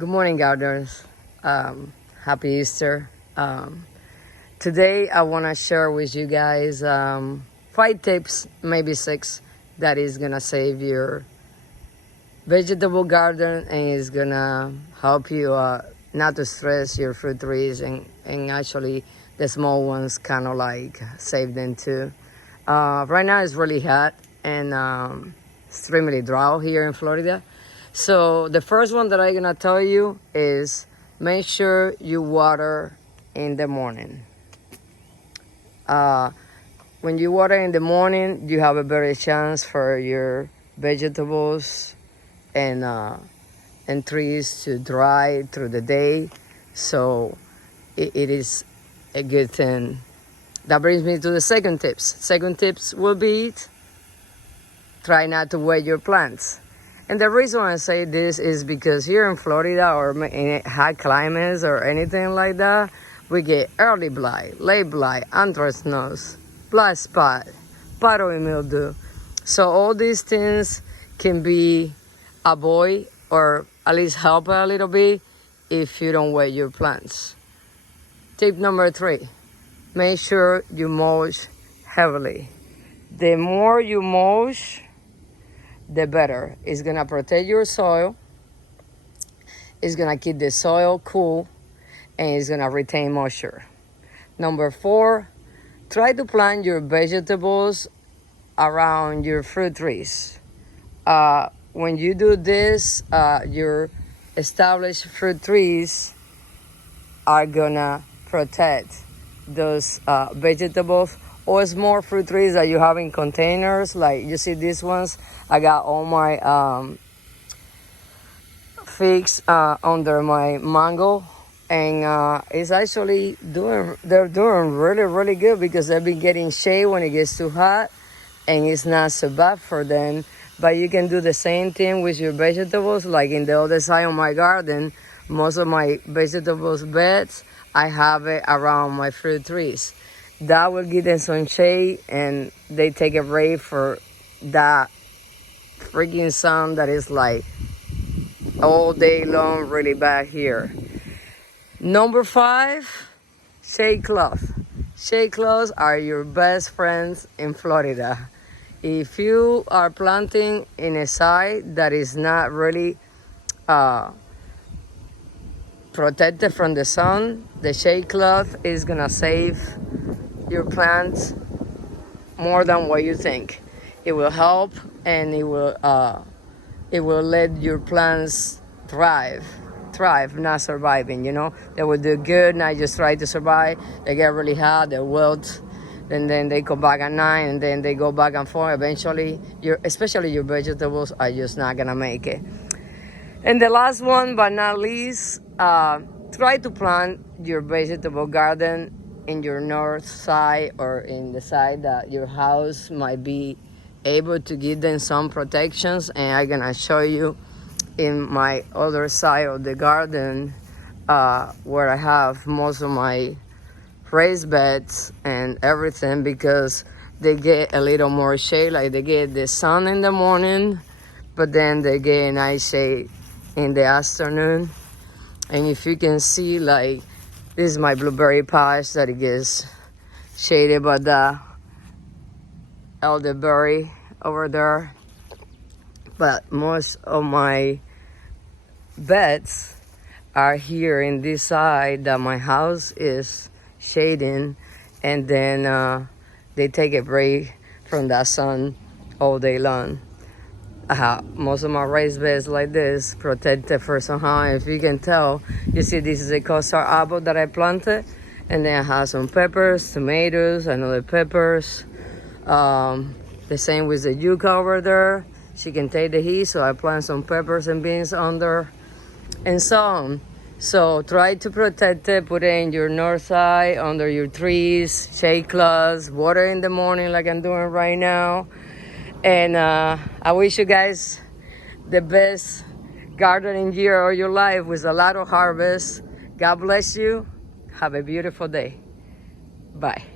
Good morning, gardeners. Happy Easter. Today, I want to share with you guys 5 tips, maybe 6, that is going to save your vegetable garden and is going to help you not to stress your fruit trees and actually the small ones kind of like save them too. Right now, it's really hot and extremely drought here in Florida. So the first one that I'm gonna tell you is make sure you water in the morning. When you water in the morning, you have a better chance for your vegetables and trees to dry through the day. So it is a good thing. That brings me to the second tips. Second tips will be try not to wet your plants. And the reason I say this is because here in Florida or in hot climates or anything like that, we get early blight, late blight, anthrax nose, black spot, powdery mildew. So all these things can be avoided or at least help a little bit if you don't wet your plants. Tip number 3, make sure you mulch heavily. The more you mulch, the better. It's gonna protect your soil, it's gonna keep the soil cool, and it's gonna retain moisture. Number 4, try to plant your vegetables around your fruit trees. When you do this, your established fruit trees are gonna protect those vegetables or small fruit trees that you have in containers. Like you see these ones, I got all my figs under my mango, and it's actually they're doing really good because they've been getting shade when it gets too hot, and it's not so bad for them. But you can do the same thing with your vegetables. Like in the other side of my garden, most of my vegetables beds, I have it around my fruit trees. That will give them some shade and they take a break for that freaking sun that is like all day long really bad here. Number 5, shade cloth. Shade cloths are your best friends in Florida. If you are planting in a site that is not really protected from the sun, the shade cloth is gonna save your plants more than what you think. It will help and it will let your plants thrive, not surviving, They will do good, not just try to survive. They get really hot, they wilt, and then they come back at night, and then they go back and forth. Eventually, especially your vegetables are just not gonna make it. And the last one, but not least, try to plant your vegetable garden in your north side or in the side that your house might be able to give them some protections. And I'm gonna show you in my other side of the garden where I have most of my raised beds and everything, because they get a little more shade. Like they get the sun in the morning, but then they get a nice shade in the afternoon. And if you can see, like, this is my blueberry patch that it gets shaded by the elderberry over there. But most of my beds are here in this side that my house is shading, and then they take a break from that sun all day long. Most of my raised beds like this protected for somehow. If you can tell, you see this is a custard apple that I planted, and then I have some peppers, tomatoes, another peppers. The same with the yucca over there. She can take the heat, so I plant some peppers and beans under, and so on. So try to protect it, put it in your north side, under your trees, shade cloths, water in the morning like I'm doing right now. And I wish you guys the best gardening year of your life with a lot of harvest. God bless you. Have a beautiful day. Bye.